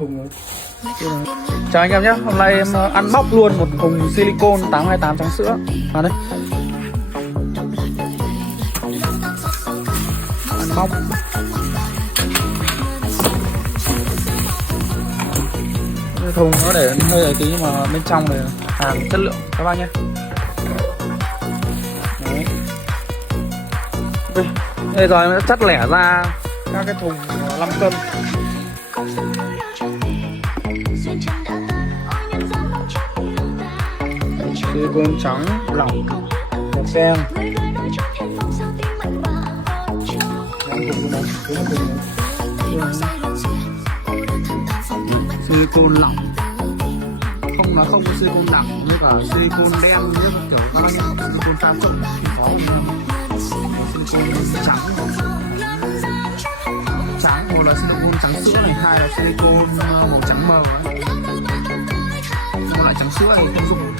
thùng rồi. Chào anh em nhé, hôm nay em ăn bóc luôn một thùng silicone 828 trắng sữa. Vào đây. Ăn bóc. Cái thùng nó để hơi ấy tí nhưng mà bên trong này hàng chất lượng các bác nhé. Đấy. Đây rồi nó chắt lẻ ra các cái thùng 5 cân. Silicone trắng lỏng đẹp sen. Silicone lỏng, không là không có silicone lỏng với cả silicone đen với kiểu các bác nhé, silicone pha trộn có silicone trắng một là silicone trắng sữa này, hai là silicone màu trắng mờ, một loại trắng sữa này không dùng.